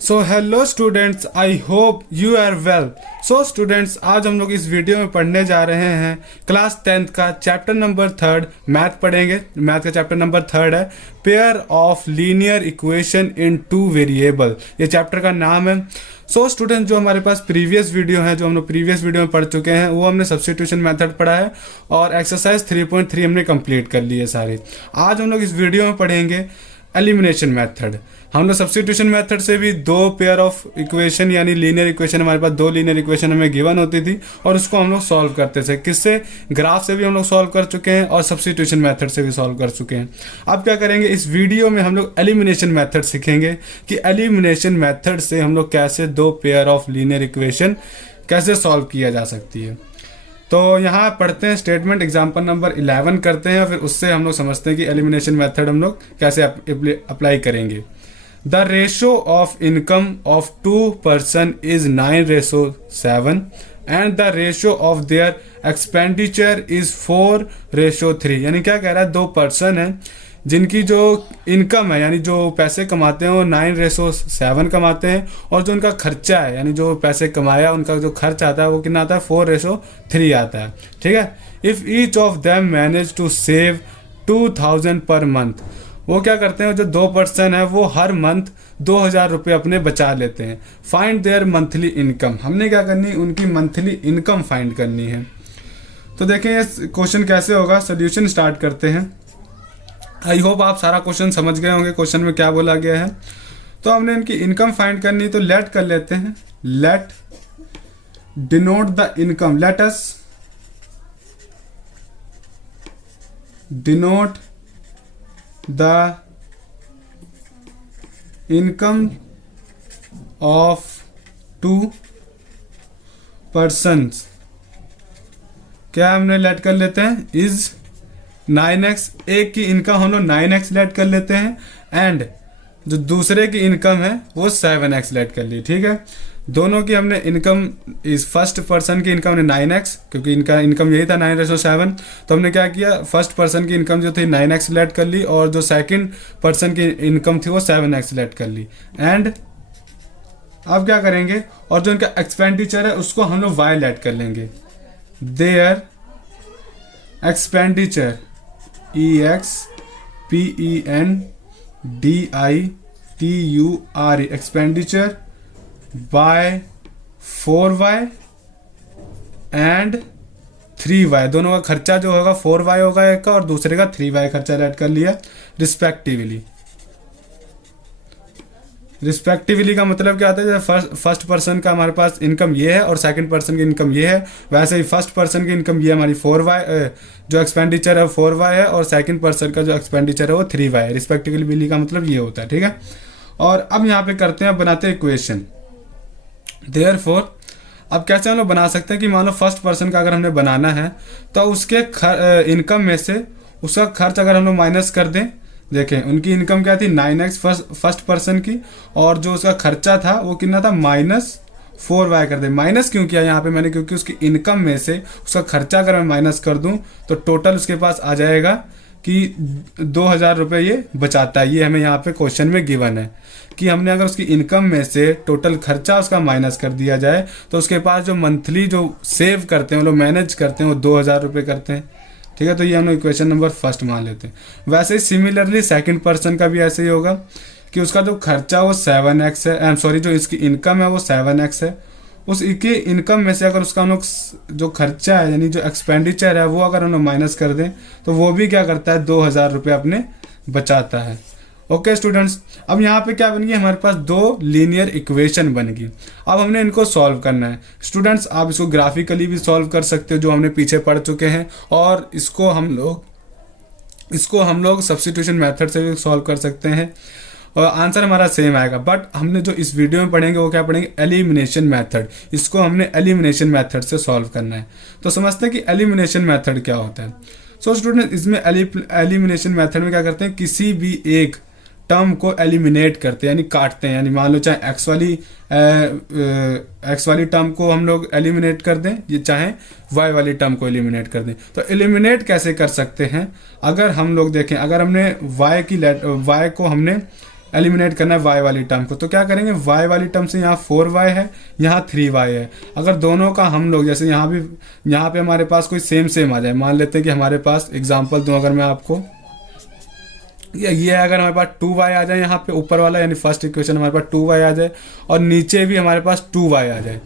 So hello students, I hope you are well. So students, आज हम लोग इस वीडियो में पढ़ने जा रहे हैं क्लास 10th का चैप्टर नंबर 3 मैथ पढ़ेंगे। मैथ का चैप्टर नंबर 3 है pair of linear equation in two variable, ये चैप्टर का नाम है। सो स्टूडेंट, जो हमारे पास प्रीवियस वीडियो है, जो हम लोग प्रीवियस वीडियो में पढ़ चुके हैं, वो हमने सब्स्टिट्यूशन मेथड पढ़ा है और एक्सरसाइज 3.3 हमने कंप्लीट कर ली है सारी। आज हम लोग इस वीडियो में पढ़ेंगे एलिमिनेशन मेथड। हम लोग सब्स्टिट्यूशन मेथड से भी दो पेयर ऑफ इक्वेशन यानी लीनियर इक्वेशन, हमारे पास दो लीनियर इक्वेशन हमें गिवन होती थी और उसको हम लोग सॉल्व करते थे। किससे? ग्राफ से भी हम लोग सॉल्व कर चुके हैं और सब्स्टिट्यूशन मेथड से भी सॉल्व कर चुके हैं। अब क्या करेंगे, इस वीडियो में हम लोग एलिमिनेशन मेथड सीखेंगे कि एलिमिनेशन मेथड से हम लोग कैसे दो पेयर ऑफ लीनियर इक्वेशन कैसे सॉल्व किया जा सकती है। तो यहाँ पढ़ते हैं स्टेटमेंट, एग्जाम्पल नंबर 11 करते हैं और फिर उससे हम लोग समझते हैं कि एलिमिनेशन मेथड हम लोग कैसे अप्लाई करेंगे। The ratio of income of 2 person is 9:7 and the ratio of their expenditure is 4:3। यानी क्या कह रहा है, 2 person हैं जिनकी जो इनकम है यानी जो पैसे कमाते हैं वो 9:7 कमाते हैं और जो उनका खर्चा है यानी जो पैसे कमाया उनका जो खर्च आता है वो कितना आता है, 4:3 आता है। ठीक है। If each of them manage to save 2000 per month, वो क्या करते हैं, जो 2 person है वो हर मंथ 2000 रुपये अपने बचा लेते हैं। फाइंड देयर मंथली इनकम, हमने क्या करनी, उनकी मंथली इनकम फाइंड करनी है। तो देखें ये क्वेश्चन कैसे होगा, सोल्यूशन स्टार्ट करते हैं। आई होप आप सारा क्वेश्चन समझ गए होंगे, क्वेश्चन में क्या बोला गया है। तो हमने इनकी इनकम फाइंड करनी, तो लेट कर लेते हैं। Let denote the income, let us denote the income of 2 persons। क्या हमने लेट कर लेते हैं, इज 9x, एक की इनकम हम लोग 9x लेट कर लेते हैं एंड जो दूसरे की इनकम है वो 7x लेट कर ली। ठीक है, दोनों की हमने इनकम, इस फर्स्ट पर्सन की इनकम ने 9x, क्योंकि इनका इनकम यही था 9:7, तो हमने क्या किया, फर्स्ट पर्सन की इनकम जो थी 9x लेट कर ली और जो सेकंड पर्सन की इनकम थी वो 7x लेट कर ली। एंड अब क्या करेंगे, और जो इनका एक्सपेंडिचर है उसको हम लोग y लेट कर लेंगे। There expenditure EXPENDITURE, expenditure bye 4y and 3y, दोनों का खर्चा जो होगा 4y होगा एक का और दूसरे का 3y खर्चा ऐड कर लिया रिस्पेक्टिवली। रिस्पेक्टिवली का मतलब क्या आता है, जैसे फर्स्ट पर्सन का हमारे पास इनकम ये है और सेकंड पर्सन की इनकम ये है, वैसे ही फर्स्ट पर्सन की इनकम ये हमारी 4y, जो एक्सपेंडिचर है 4y है और सेकंड पर्सन का जो एक्सपेंडिचर है वो 3y है। रिस्पेक्टिवली का मतलब ये होता है। ठीक है, और अब यहाँ पे करते हैं, बनाते हैं इक्वेशन। देयरफॉर अब कैसे हम लोग बना सकते हैं कि मान लो फर्स्ट पर्सन का अगर हमने बनाना है तो उसके इनकम में से उसका खर्च अगर हम लोग माइनस कर दें। देखें उनकी इनकम क्या थी, 9x फर्स्ट पर्सन की, और जो उसका खर्चा था वो कितना था, -4y कर दे। माइनस क्यों किया यहाँ पे मैंने, क्योंकि उसकी इनकम में से उसका खर्चा अगर मैं माइनस कर दूं तो टोटल उसके पास आ जाएगा कि 2000 रुपये ये बचाता है। ये हमें यहाँ पे क्वेश्चन में गिवन है कि हमने अगर उसकी इनकम में से टोटल खर्चा उसका माइनस कर दिया जाए तो उसके पास जो मंथली जो सेव करते हैं वो लोग मैनेज करते हैं वो 2000 रुपये करते हैं। ठीक है, तो ये हम लोग इक्वेशन नंबर फर्स्ट मान लेते हैं। वैसे ही सिमिलरली सेकंड पर्सन का भी ऐसे ही होगा कि उसका जो खर्चा वो 7x है, सॉरी जो इसकी इनकम है वो 7x है। उस की इनकम में से अगर उसका हम लोग जो खर्चा है यानी जो एक्सपेंडिचर है वो अगर हम लोग माइनस कर दें तो वो भी क्या करता है, 2000 रुपये अपने बचाता है। ओके स्टूडेंट्स, अब यहाँ पे क्या बन गई, हमारे पास दो लीनियर इक्वेशन बन गई। अब हमने इनको सॉल्व करना है। स्टूडेंट्स, आप इसको ग्राफिकली भी सॉल्व कर सकते हो जो हमने पीछे पढ़ चुके हैं, और इसको हम लोग सब्स्टिट्यूशन मेथड से भी सॉल्व कर सकते हैं और आंसर हमारा सेम आएगा। बट हमने जो इस वीडियो में पढ़ेंगे वो क्या पढ़ेंगे, एलिमिनेशन मेथड। इसको हमने एलिमिनेशन मेथड से सॉल्व करना है। तो समझते हैं कि एलिमिनेशन मेथड क्या होता है। सो स्टूडेंट, इसमें एलिमिनेशन मेथड में क्या करते हैं, किसी भी एक टर्म को एलिमिनेट करते हैं यानी काटते हैं। यानी मान लो चाहे एक्स वाली टर्म को हम लोग एलिमिनेट कर दें, ये चाहे वाई वाली टर्म को एलिमिनेट कर दें। तो एलिमिनेट कैसे कर सकते हैं, अगर हम लोग देखें, अगर हमने वाई को हमने एलिमिनेट करना है y वाली टर्म को। तो क्या करेंगे, y वाली टर्म से यहाँ 4y है, यहाँ 3y है। अगर दोनों का हम लोग जैसे यहाँ पे हमारे पास कोई सेम सेम आ जाए, मान लेते हैं कि हमारे पास एग्जांपल दूं अगर मैं आपको, ये अगर हमारे पास 2y आ जाए यहाँ पे ऊपर वाला, यानी फर्स्ट इक्वेशन हमारे पास 2y आ जाए और नीचे भी हमारे पास 2y आ जाए,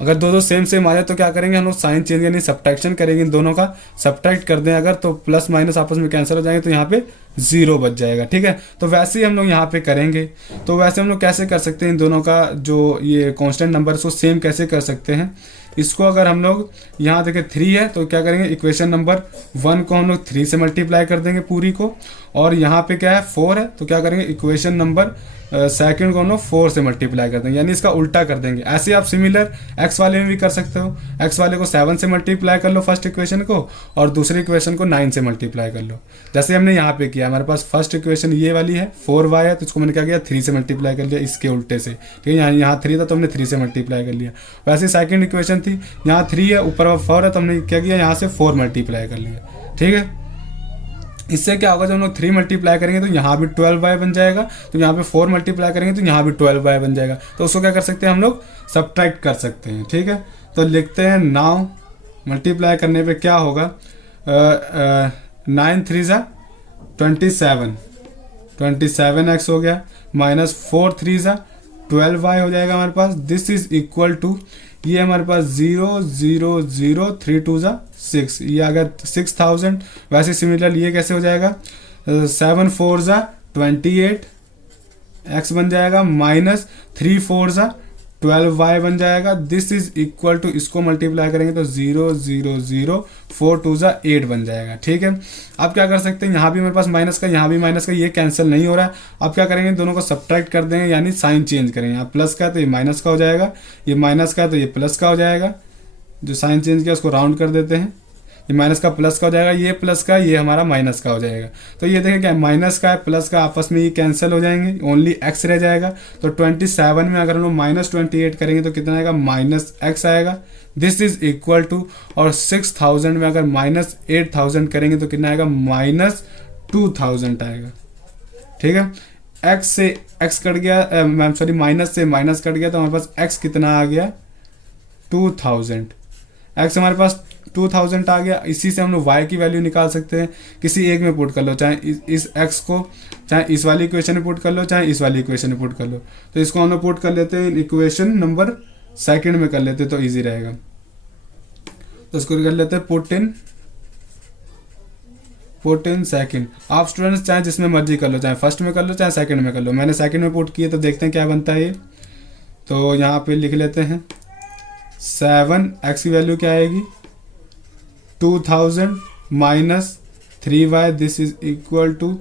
अगर दो सेम सेम आ जाए तो क्या करेंगे हम लोग, साइन चेंज यानी सब्ट्रैक्शन करेंगे, इन दोनों का सब्ट्रैक्ट कर दें अगर, तो प्लस माइनस आपस में कैंसिल हो जाएंगे, तो यहाँ पे 0 बच जाएगा। ठीक है, तो वैसे ही हम लोग यहाँ पे करेंगे। तो वैसे हम लोग कैसे कर सकते हैं, इन दोनों का जो ये कांस्टेंट नंबर इसको सेम कैसे कर सकते हैं, इसको अगर हम लोग यहाँ देखें 3 है तो क्या करेंगे, इक्वेशन नंबर 1 को हम लोग 3 से मल्टीप्लाई कर देंगे पूरी को, और यहाँ पे क्या है 4 है तो क्या करेंगे, इक्वेशन नंबर सेकंड को हम लोग 4 से मल्टीप्लाई कर देंगे, यानी इसका उल्टा कर देंगे। ऐसे आप सिमिलर एक्स वाले में भी कर सकते हो, एक्स वाले को 7 से मल्टीप्लाई कर लो फर्स्ट इक्वेशन को, और दूसरी इक्वेशन को 9 से मल्टीप्लाई कर लो, जैसे हमने यहाँ पे किया। हमारे पास फर्स्ट इक्वेशन ये वाली है 4y है, तो इसको मैंने क्या किया 3 से मल्टीप्लाई कर लिया इसके उल्टे से। ठीक है, यहाँ 3 था तो हमने 3 से मल्टीप्लाई कर लिया। वैसे सेकंड इक्वेशन थी, यहाँ 3 है ऊपर 4 है तो हमने क्या किया, यहाँ से 4 मल्टीप्लाई कर लिया। ठीक है, इससे क्या होगा, जब हम लोग 3 मल्टीप्लाई करेंगे तो यहाँ भी 12y बन जाएगा, तो यहाँ पे 4 मल्टीप्लाई करेंगे तो यहाँ भी 12y बन जाएगा। तो उसको क्या कर सकते हैं हम लोग, सब्ट्रैक्ट कर सकते हैं। ठीक है, तो लिखते हैं नाउ, मल्टीप्लाई करने पे क्या होगा, 9 3 ज़ा 27x हो गया, माइनस 4 3 ज़ा 12y हो जाएगा हमारे पास। दिस इज इक्वल टू, ये हमारे पास 0 0 0 3 2 ज़ा 6, ये आ गया 6000। वैसे सिमिलर ये कैसे हो जाएगा, 7 4 ज़ा 28 x बन जाएगा, माइनस 3 4 ज़ा 12y बन जाएगा। दिस इज इक्वल टू, इसको मल्टीप्लाई करेंगे तो 0 0 0 4 2 ज़ा 8 बन जाएगा। ठीक है, अब क्या कर सकते हैं, यहाँ भी मेरे पास माइनस का, यहाँ भी माइनस का, ये कैंसिल नहीं हो रहा है। अब क्या करेंगे, दोनों को सब्ट्रैक्ट कर देंगे, यानी साइन चेंज करेंगे। यहाँ प्लस का तो ये माइनस का हो जाएगा, ये माइनस का तो ये प्लस का हो जाएगा। जो साइन चेंज किया उसको राउंड कर देते हैं, ये माइनस का प्लस का हो जाएगा, ये प्लस का ये हमारा माइनस का हो जाएगा। तो ये देखें क्या, माइनस का है प्लस का आपस में ये कैंसिल हो जाएंगे, ओनली x रह जाएगा। तो 27 में अगर हम लोग माइनस 28 करेंगे तो कितना आएगा, माइनस x आएगा। दिस इज इक्वल टू, और 6000 में अगर माइनस 8000 करेंगे तो कितना आएगा, माइनस 2000 आएगा। ठीक है, x से x कट गया, सॉरी माइनस से माइनस कट गया, तो हमारे पास x कितना आ गया, 2000। x हमारे पास 2000 आ गया। इसी से हम लोग y की वैल्यू निकाल सकते हैं, किसी एक में पुट कर लो, चाहे इस x को, चाहे इस वाली इक्वेशन में पुट कर लो, चाहे इस वाली इक्वेशन में पुट कर लो। तो इसको हम लोग पुट कर लेते हैं इक्वेशन नंबर सेकंड में कर लेते तो इजी रहेगा। तो इसको कर लेते हैं पुट इन सेकंड। आप स्टूडेंट्स चाहे जिसमें मर्जी कर लो, चाहे फर्स्ट में कर लो चाहे सेकंड में कर लो। मैंने सेकंड में पुट किया तो देखते हैं क्या बनता है ये। तो यहाँ पे लिख लेते हैं 7x की वैल्यू क्या आएगी, 2000 minus 3y, this is equal to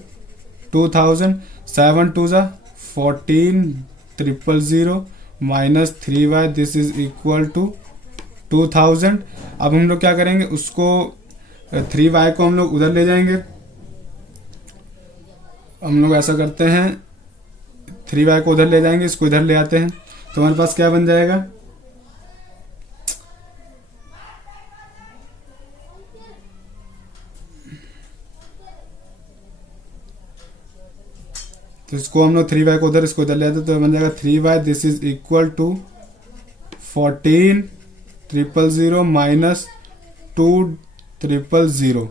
2000। 7 2 ज़ा 14 000 minus 3y, this is equal to 2000। अब हम लोग क्या करेंगे, उसको 3y को हम लोग उधर ले जाएंगे। हम लोग ऐसा करते हैं, 3y को उधर ले जाएंगे, इसको इधर ले आते हैं, तो हमारे पास क्या बन जाएगा, तो इसको हम लोग 3y को उधर, इसको इधर ले आते तो बन जाएगा 3y, this is equal to 14 000 minus 2 000।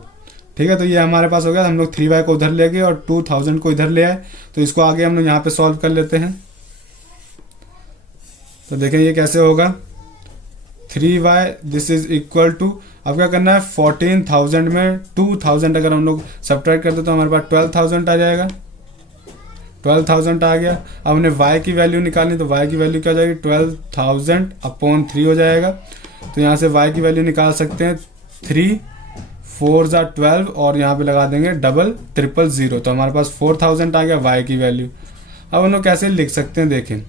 ठीक है, तो ये हमारे पास हो गया। हम लोग 3y को उधर ले गए और 2000 को इधर ले आए, तो इसको आगे हम लोग यहाँ पे सॉल्व कर लेते हैं। तो देखें ये कैसे होगा, 3y this is equal to, अब क्या करना है, 14000 में 2000 अगर हम लोग सब्ट्रैक्ट करते तो हमारे पास 12000 आ जाएगा। 12000 आ गया। अब हमने y की वैल्यू निकालनी, तो y की वैल्यू क्या हो जाएगी, 12000 अपॉन 3 हो जाएगा। तो यहाँ से y की वैल्यू निकाल सकते हैं, 3 4 ज़ा 12 और यहाँ पे लगा देंगे 000, तो हमारे पास 4000 आ गया y की वैल्यू। अब हम लोग कैसे लिख सकते हैं, देखें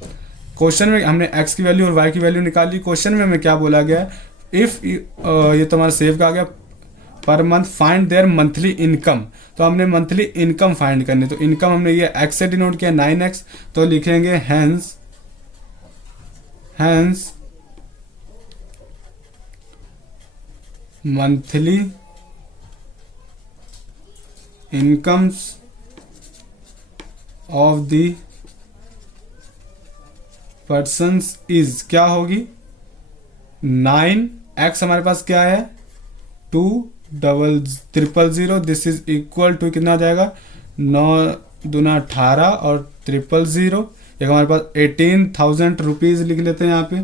क्वेश्चन में हमने x की वैल्यू और y की वैल्यू निकाली। क्वेश्चन में हमें क्या बोला गया है, इफ़ ये तो हमारा सेव का आ गया, per month find there monthly income. तो हमने मंथली इनकम फाइंड करनी, तो इनकम हमने ये x से डिनोट किया 9x, तो लिखेंगे hence monthly incomes of the persons is क्या होगी 9, एक्स हमारे पास क्या है 2,000,000, दिस इज इक्वल टू कितना आ जाएगा 9 दूना 18 और 0,000, एक हमारे पास 18,000 रुपीज लिख लेते हैं यहाँ पे।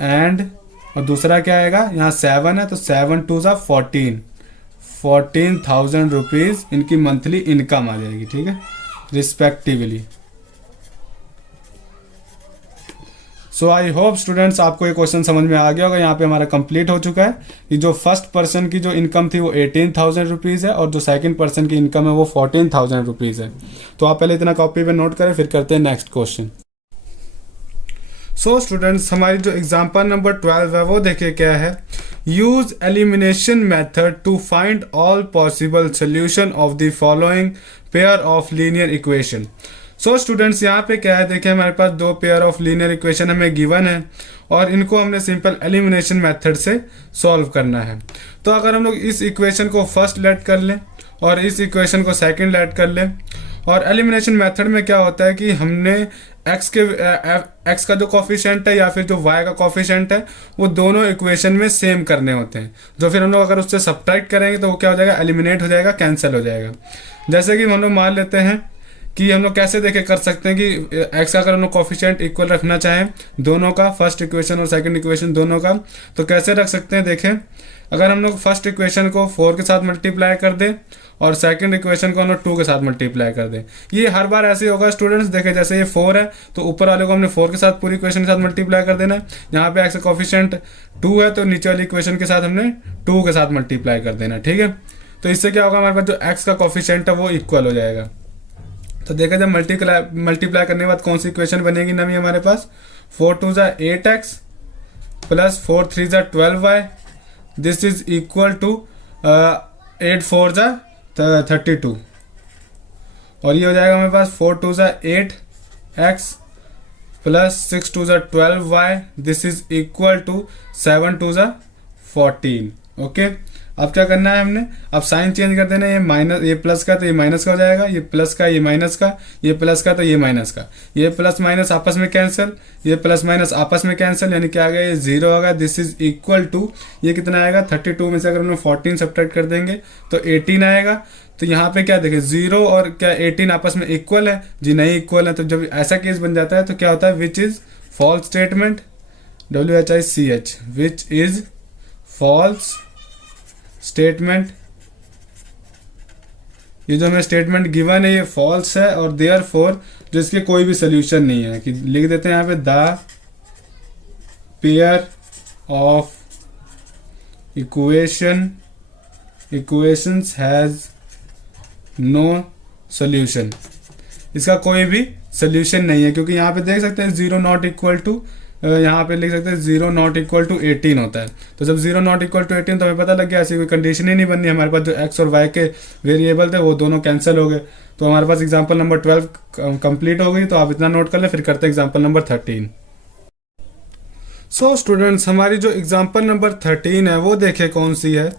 एंड और दूसरा क्या आएगा यहाँ 7 है तो 7 2 ज़ा 14,000 रुपीज इनकी मंथली इनकम आ जाएगी, ठीक है, respectively. So I hope students आपको ये क्वेश्चन समझ में आ गया होगा। यहाँ पे हमारा कंप्लीट हो चुका है कि जो फर्स्ट पर्सन की जो इनकम थी वो 18,000 रुपीज़ है और जो सेकंड पर्सन की इनकम है वो 14,000 रुपीज़ है। तो आप पहले इतना कॉपी पे नोट करें, फिर करते हैं नेक्स्ट क्वेश्चन। सो स्टूडेंट्स हमारी जो एग्जाम्पल नंबर 12 है वो देखिए क्या है। Use elimination method to find all possible solution of the following pair of linear equation. So students यहाँ पे क्या है, देखिए हमारे पास दो पेयर ऑफ लीनियर इक्वेशन हमें गिवन है और इनको हमने सिंपल एलिमिनेशन मेथड से सॉल्व करना है। तो अगर हम लोग इस इक्वेशन को फर्स्ट लेट कर लें और इस इक्वेशन को सेकंड लेट कर लें, और एलिमिनेशन मेथड में क्या होता है कि हमने एक्स का जो कॉफिशेंट है या फिर जो वाई का कॉफिशेंट है वो दोनों इक्वेशन में सेम करने होते हैं। जो फिर हम लोग अगर उससे सब्ट्रैक्ट करेंगे तो वो क्या हो जाएगा, एलिमिनेट हो जाएगा, कैंसिल हो जाएगा। जैसे कि हम लोग मान लेते हैं कि हम लोग कैसे देखे कर सकते हैं कि एक्स का अगर हम लोग कॉफिशिएंट इक्वल रखना चाहें दोनों का, फर्स्ट इक्वेशन और सेकंड इक्वेशन दोनों का, तो कैसे रख सकते हैं। देखें अगर हम लोग फर्स्ट इक्वेशन को 4 के साथ मल्टीप्लाई कर दें और सेकंड इक्वेशन को हम लोग 2 के साथ मल्टीप्लाई कर दें, ये हर बार ऐसे ही होगा स्टूडेंट्स। देखें जैसे ये 4 है तो ऊपर वाले को हमने 4 के साथ पूरी इक्वेशन के साथ मल्टीप्लाई कर देना है। यहाँ पे एक्स का कॉफिशिएंट 2 है तो नीचे वाली इक्वेशन के साथ हमने 2 के साथ मल्टीप्लाई कर देना, ठीक है। तो इससे क्या होगा, हमारे पास जो एक्स का कॉफिशिएंट है वो इक्वल हो जाएगा। तो देखा जब मल्टीप्लाई करने के बाद कौन सी इक्वेशन बनेगी नवी हमारे पास, 4 2 ज़ा 8x प्लस 4 3 ज़ा 12y, this is equal to 8 4 ज़ा 32, और ये हो जाएगा हमारे पास 4 2 ज़ा 8x प्लस 6 2 ज़ा 12y, this is equal to 7 2 ज़ा 14। ओके, अब क्या करना है हमने, अब साइन चेंज कर देना है, ये माइनस, ये प्लस का तो ये माइनस का हो जाएगा, ये प्लस का ये माइनस का, ये प्लस का तो ये माइनस का, ये प्लस माइनस आपस में कैंसिल, ये प्लस माइनस आपस में कैंसिल, यानी क्या आ गया, ये 0 होगा। दिस इज इक्वल टू ये कितना आएगा, 32 में से अगर हम लोग 14 सब्ट्रैक्ट कर देंगे तो 18 आएगा। तो यहाँ पे क्या देखें 0 और क्या 18 आपस में इक्वल है जी, नहीं इक्वल है। तो जब ऐसा केस बन जाता है तो क्या होता है, which is false statement, WHICH, which is false statement. ये जो हमें स्टेटमेंट गिवन है ये फॉल्स है और देयरफॉर जो इसके कोई भी सोल्यूशन नहीं है, कि लिख देते हैं यहाँ पे the pair of equations has no solution, इसका कोई भी सोल्यूशन नहीं है। क्योंकि यहाँ पे देख सकते हैं 0 नॉट इक्वल टू, यहाँ पे लिख सकते हैं 0 नॉट इक्वल टू 18 होता है। तो जब 0 नॉट इक्वल टू 18 तो हमें पता लग गया ऐसी कोई कंडीशन ही नहीं बननी, हमारे पास जो एक्स और वाई के वेरिएबल थे वो दोनों कैंसिल हो गए। तो हमारे पास एग्जांपल नंबर 12 कंप्लीट हो गई। तो आप इतना नोट कर लें, फिर करते हैं एग्जांपल नंबर 13। सो स्टूडेंट्स हमारी जो एग्जांपल नंबर 13 है वो देखें कौन सी है।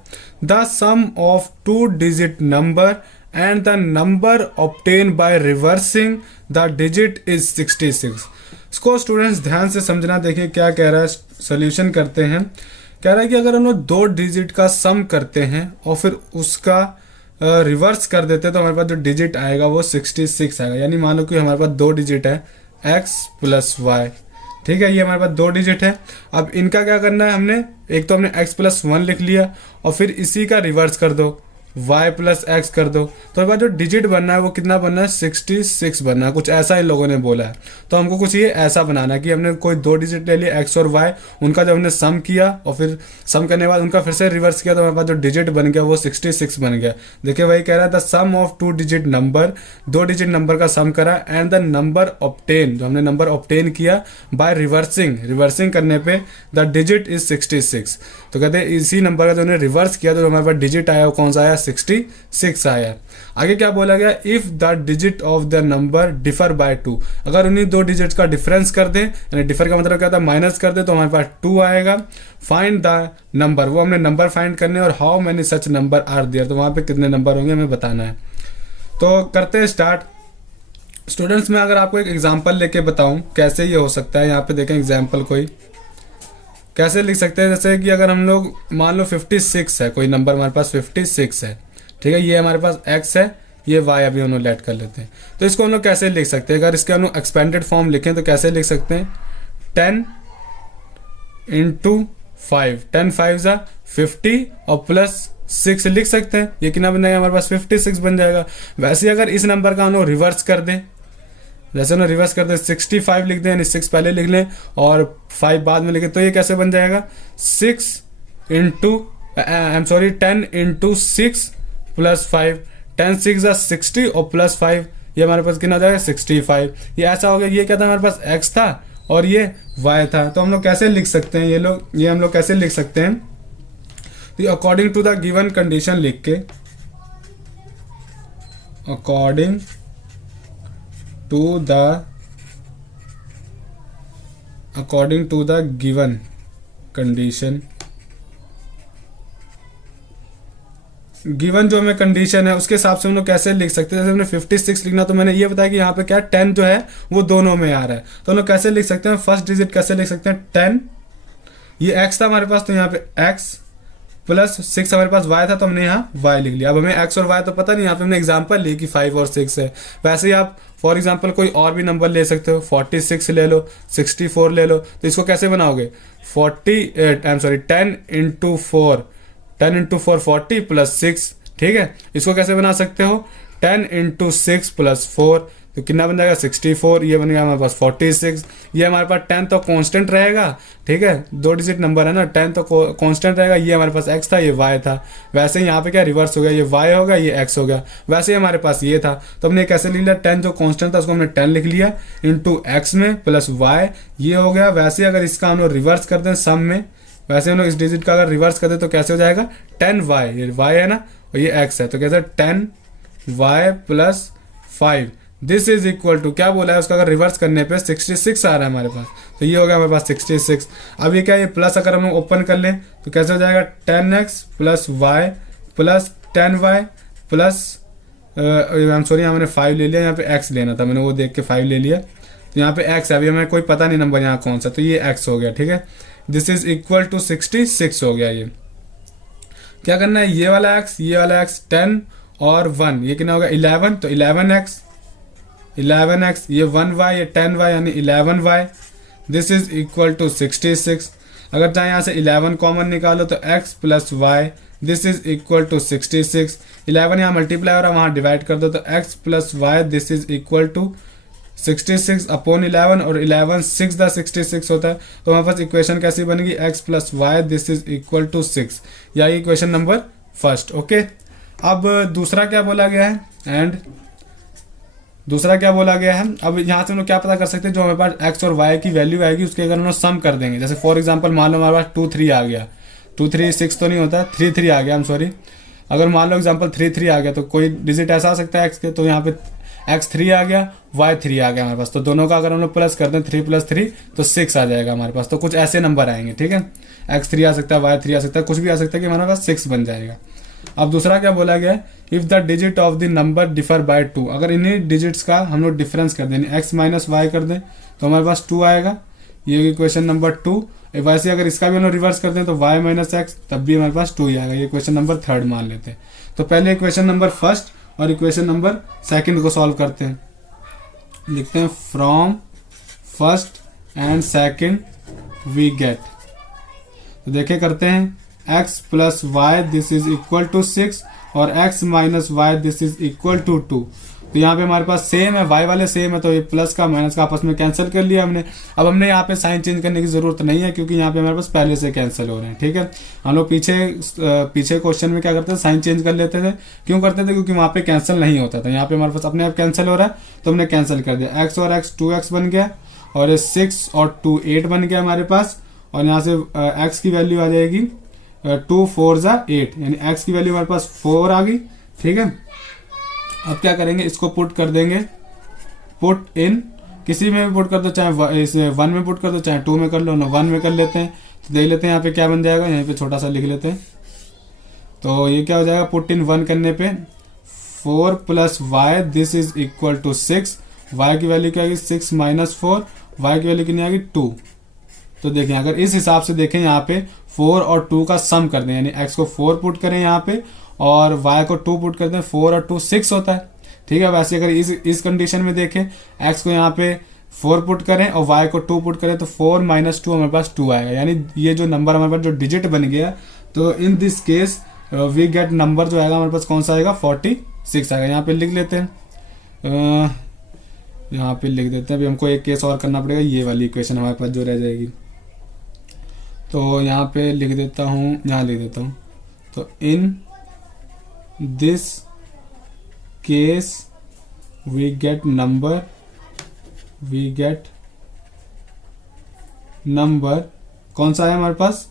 The sum of 2 digit number and the number obtained by reversing the digit is 66। इसको स्टूडेंट्स ध्यान से समझना, देखें क्या कह रहा है, सोल्यूशन करते हैं। कह रहा है कि अगर हम लोग 2 डिजिट का सम करते हैं और फिर उसका रिवर्स कर देते हैं तो हमारे पास जो डिजिट आएगा वो 66 आएगा। यानी मान लो कि हमारे पास 2 डिजिट है x प्लस वाई, ठीक है, ये हमारे पास 2 डिजिट है। अब इनका क्या करना है, हमने एक तो हमने x प्लस 1 लिख लिया और फिर इसी का रिवर्स कर दो, y प्लस एक्स कर दो, तो हमारे पास जो डिजिट बनना है वो कितना बनना है, 66 बनना है, कुछ ऐसा इन लोगों ने बोला है। तो हमको कुछ ये ऐसा बनाना है कि हमने कोई 2 डिजिट ले लिए x और y, उनका जब हमने सम किया और फिर सम करने के बाद उनका फिर से रिवर्स किया तो हमारे पास जो डिजिट बन गया वो 66 बन गया। देखिए वही कह रहा है the sum of 2 digit number, 2 digit number का सम करा, एंड द नंबर ऑब्टेन, जो हमने नंबर ऑब्टेन किया बाय रिवर्सिंग करने पे द डिजिट इज 66। तो कहते हैं इसी नंबर का जो हमने रिवर्स किया तो हमारे पास डिजिट आया वो कौन सा आया, 66 आया। आगे क्या बोला गया, if the digit of the number differ by 2, अगर उन्हीं 2 डिजिट्स का डिफरेंस कर दें, यानी डिफर का मतलब क्या था, माइनस कर दे, तो हमारे पास 2 आएगा। फाइंड द नंबर, वो हमने नंबर फाइंड करने, और how many such number are there, तो वहां पे कितने नंबर होंगे हमें बताना है। तो करते हैं स्टार्ट। स्टूडेंट्स मैं अगर आपको एक एग्जांपल लेके बताऊं कैसे ये हो सकता है, यहाँ पे देखें एग्जांपल कोई कैसे लिख सकते हैं। जैसे कि अगर हम लोग मान लो 56 है, कोई नंबर हमारे पास 56 है, ठीक है, ये हमारे पास x है, ये y अभी हम लोग लेट कर लेते हैं। तो इसको हम लोग कैसे लिख सकते हैं, अगर इसके हम लोग एक्सपेंडेड फॉर्म लिखें तो कैसे लिख सकते हैं, 10 इंटू 5, 10 5 ज़ा 50 और प्लस 6 लिख सकते हैं। ये कितना बन जाएगा हमारे पास 56 बन जाएगा। वैसे अगर इस नंबर का हम लोग रिवर्स कर दें, जैसे ना रिवर्स कर दें 65 लिख दें, यानी 6 पहले लिख लें और 5 बाद में लिखें, तो ये कैसे बन जाएगा 10 इंटू 6 प्लस 5, 10 6 ज़ा 60 और प्लस 5, ये हमारे पास कितना हो जाएगा 65। ये ऐसा हो गया, ये क्या था हमारे पास x था और ये y था। तो हम लोग कैसे लिख सकते हैं, ये हम लोग कैसे लिख सकते हैं, तो according to the given condition लिख के, according to the given condition, given जो हमें कंडीशन है उसके हिसाब से हम लोग कैसे लिख सकते हैं। जैसे हमने 56 लिखना, तो मैंने ये बताया कि यहाँ पे क्या 10 जो है वो दोनों में आ रहा है, तो हम लोग कैसे लिख सकते हैं, फर्स्ट डिजिट कैसे लिख सकते हैं 10, ये x था हमारे पास, तो यहाँ पे x प्लस 6 हमारे पास y था, तो हमने यहाँ y लिख लिया। अब हमें x और y तो पता नहीं, यहाँ पे हमने एग्जांपल ली कि 5 और 6 है। वैसे ही आप फॉर एग्जांपल कोई और भी नंबर ले सकते हो, 46 ले लो, 64 ले लो, तो इसको कैसे बनाओगे 10 इंटू 4, 10 इंटू 4 40 प्लस 6, ठीक है। इसको कैसे बना सकते हो 10 इंटू 6 प्लस 4, तो कितना बन जाएगा 64, ये बन गया हमारे पास 46। ये हमारे पास 10 तो कांस्टेंट रहेगा, ठीक है, 2 डिजिट नंबर है ना, 10 तो कांस्टेंट रहेगा। ये हमारे पास x था, ये y था। वैसे ही यहाँ पे क्या रिवर्स हो गया, ये y होगा, ये x हो गया। वैसे ही हमारे पास ये था, तो हमने कैसे लिख लिया, 10 जो कांस्टेंट था उसको हमने 10 लिख लिया इंटू x में प्लस y, ये हो गया। वैसे अगर इसका हम लोग रिवर्स कर दें सम में, वैसे हम लोग इस डिजिट का अगर रिवर्स कर दें तो कैसे हो जाएगा 10y, ये y है ना और ये x है, तो कैसे 10y plus 5, this is equal to क्या बोला है, उसका अगर रिवर्स करने पे 66 आ रहा है हमारे पास, तो ये हो गया हमारे पास 66। अब ये क्या, ये प्लस अगर हम ओपन कर लें तो कैसे हो जाएगा 10x plus y plus 10y plus sorry यहाँ मैंने 5 ले लिया, यहाँ पे x लेना था, मैंने वो देख के 5 ले लिया, तो यहाँ पे x है, अभी हमें कोई पता नहीं नंबर यहाँ कौन सा, तो ये x हो गया, ठीक है। दिस इज इक्वल टू 66 हो गया। ये क्या करना है, ये वाला x, ये वाला x 10 और 1, ये कितना होगा 11, तो 11x, ये 1y, ये 10y यानी 11y, this is equal to 66। अगर चाहे यहाँ से 11 कॉमन निकालो तो x plus y, this is equal to 66। 11 यहाँ मल्टीप्लाई हो रहा है, वहाँ डिवाइड कर दो तो x plus y, this is equal to 66 upon 11, और 11 6 दा 66 होता है, तो हमारे पास इक्वेशन कैसी बनेगी x plus y, this is equal to 6। या ये इक्वेशन नंबर फर्स्ट, ओके। अब दूसरा क्या बोला गया है, एंड दूसरा क्या बोला गया है, अब यहाँ से हम लोग क्या पता कर सकते हैं, जो हमारे पास x और y की वैल्यू आएगी उसके अगर हम लोग सम कर देंगे। जैसे फॉर एग्जांपल मान लो हमारे पास 2 3 आ गया, 2 3 6 तो नहीं होता, 3 3 आ गया, सॉरी, अगर मान लो एग्जांपल 3 3 आ गया, तो कोई डिजिट ऐसा आ सकता है x के, तो यहाँ पे x 3 आ गया, y 3 आ गया हमारे पास, तो दोनों का अगर हम लोग प्लस कर दें 3 प्लस 3 तो 6 आ जाएगा हमारे पास। तो कुछ ऐसे नंबर आएंगे, ठीक है, x 3 आ सकता है, y 3 आ सकता है, कुछ भी आ सकता है कि हमारे पास 6 बन जाएगा। अब दूसरा क्या बोला गया है, if the digit of the number differ by 2, अगर इन्हीं डिजिट्स का हम लोग डिफरेंस कर दें, x माइनस वाई कर दें तो हमारे पास 2 आएगा, ये इक्वेशन नंबर 2। वैसे अगर इसका भी हम लोग रिवर्स कर दें तो y माइनस एक्स, तब भी हमारे पास 2 ही आएगा, ये इक्वेशन नंबर 3 मान लेते हैं। तो पहले इक्वेशन नंबर फर्स्ट और इक्वेशन नंबर सेकंड को सॉल्व करते हैं। लिखते हैं from first and second we get, तो देखे करते हैं x plus y, this is equal to 6 और x minus y, this is equal to 2। तो यहाँ पे हमारे पास सेम है, y वाले सेम है, तो ये प्लस का माइनस का आपस में कैंसिल कर लिया हमने। अब हमने यहाँ पे साइन चेंज करने की जरूरत नहीं है, क्योंकि यहाँ पे हमारे पास पहले से कैंसिल हो रहे हैं, ठीक है। हम लोग पीछे क्वेश्चन में क्या करते थे, साइन चेंज कर लेते थे। क्यों करते थे, क्योंकि वहाँ पे कैंसिल नहीं होता था, यहाँ पे हमारे पास अपने आप कैंसिल हो रहा है, तो हमने कैंसिल कर दिया। x और x 2x बन गया, और ये 6 और 2 8 बन गया हमारे पास, और यहाँ से x की वैल्यू आ जाएगी 2 4 ज़ा 8, यानी x की वैल्यू हमारे पास 4 आ गई, ठीक है। अब क्या करेंगे, इसको पुट कर देंगे, पुट इन, किसी में भी पुट कर दो, चाहे इसे 1 में पुट कर दो, चाहे 2 में कर लो, ना 1 में कर लेते हैं। तो देख लेते हैं यहाँ पे क्या बन जाएगा, यहाँ पे छोटा सा लिख लेते हैं। तो ये क्या हो जाएगा, पुट इन 1 करने पे 4 plus y, this is equal to 6, y की वैल्यू क्या आएगी 6 माइनस 4, y की वैल्यू कितनी आएगी 2। तो देखें अगर इस हिसाब से देखें यहाँ पे 4 और 2 का सम कर दें, यानी x को 4 पुट करें यहाँ पे और y को 2 पुट कर दें, 4 और 2 6 होता है। ठीक है, वैसे अगर इस कंडीशन में देखें x को यहाँ पे 4 पुट करें और y को 2 पुट करें तो 4 माइनस 2 हमारे पास 2 आएगा, यानी ये जो नंबर हमारे पास जो डिजिट बन गया, तो in this case we get number जो आएगा हमारे पास कौन सा आएगा 46 आएगा। यहाँ पे लिख लेते हैं, यहाँ पे लिख देते हैं। अभी हमको एक केस और करना पड़ेगा, ये वाली इक्वेशन हमारे पास जो रह जाएगी, तो यहाँ पे लिख देता हूँ, यहाँ लिख देता हूँ। तो in this case we get number कौन सा है हमारे पास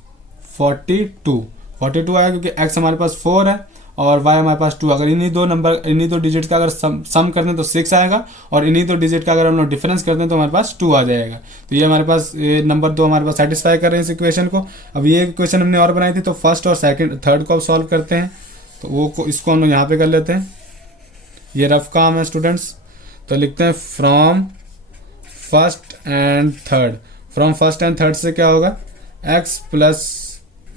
42 आया, क्योंकि x हमारे पास 4 है और y हमारे पास 2। अगर इन्हीं दो डिजिट का अगर सम कर दें तो 6 आएगा, और इन्हीं दो डिजिट का अगर हम लोग डिफरेंस कर दें तो हमारे पास 2 आ जाएगा। तो ये हमारे पास नंबर 2 हमारे पास सेटिस्फाई कर रहे हैं इस इक्वेशन को। अब ये इक्वेशन हमने और बनाई थी, तो फर्स्ट और थर्ड को अब सॉल्व करते हैं। तो इसको हम लोग यहाँ पे कर लेते हैं, ये रफ काम है स्टूडेंट्स। तो लिखते हैं फ्रॉम फर्स्ट एंड थर्ड से क्या होगा x plus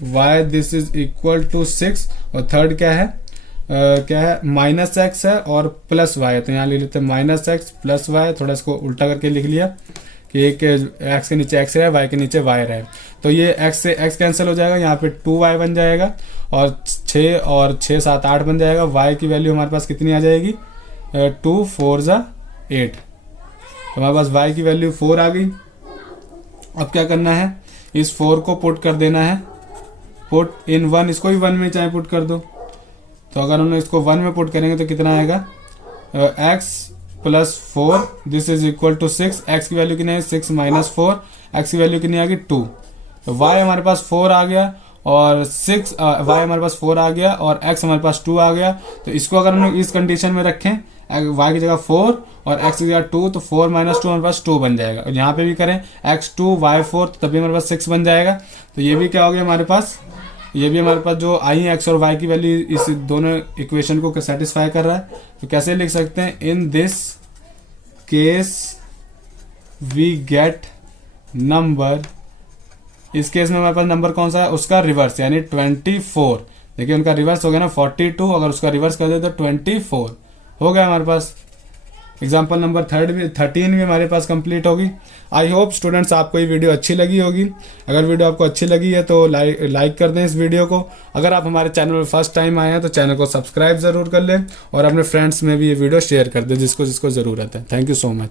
y this is equal to 6, और थर्ड क्या है माइनस एक्स है और प्लस वाई है। तो यहाँ लिख लेते हैं माइनस एक्स प्लस वाई, थोड़ा इसको उल्टा करके लिख लिया कि एक x के नीचे x रहे, y के नीचे y रहे। तो ये x से x कैंसिल हो जाएगा, यहाँ पे 2y बन जाएगा और 6 और 6 7 8 बन जाएगा। y की वैल्यू हमारे पास कितनी आ जाएगी 2 4 ज़ा 8। हमारे पास y की वैल्यू 4 आ गई। अब क्या करना है, इस 4 को पुट कर देना है, पुट इन 1, इसको भी 1 में चाहे पुट कर दो। तो अगर हम लोग इसको 1 में पुट करेंगे तो कितना आएगा x plus 4 this is equal to 6। x की वैल्यू कितनी है 6 माइनस 4, x की वैल्यू कितनी आ गई 2। तो y हमारे पास 4 आ गया और y हमारे पास 4 आ गया और x हमारे पास 2 आ गया। तो इसको अगर हम लोग इस कंडीशन में रखें, y की जगह 4 और x की जगह 2, तो 4 माइनस 2 हमारे पास 2 बन जाएगा। और यहाँ पे भी करें x2 y4, तो तभी हमारे पास 6 बन जाएगा। तो ये भी क्या हो गया हमारे पास, ये भी हमारे पास जो आई है x और y की वैल्यू इस दोनों इक्वेशन को सेटिस्फाई कर रहा है। तो कैसे लिख सकते हैं, in this case we get number, इस केस में हमारे पास नंबर कौन सा है उसका रिवर्स, यानी 24। देखिए उनका रिवर्स हो गया ना 42, अगर उसका रिवर्स कर दे तो 24 हो गया हमारे पास। एग्जाम्पल नंबर 13 भी हमारे पास कंप्लीट होगी। आई होप स्टूडेंट्स आपको ये वीडियो अच्छी लगी होगी। अगर वीडियो आपको अच्छी लगी है तो लाइक कर दें इस वीडियो को। अगर आप हमारे चैनल पर फर्स्ट टाइम आए हैं तो चैनल को सब्सक्राइब ज़रूर कर लें और अपने फ्रेंड्स में भी ये वीडियो शेयर कर दें जिसको ज़रूरत है। Thank you so much.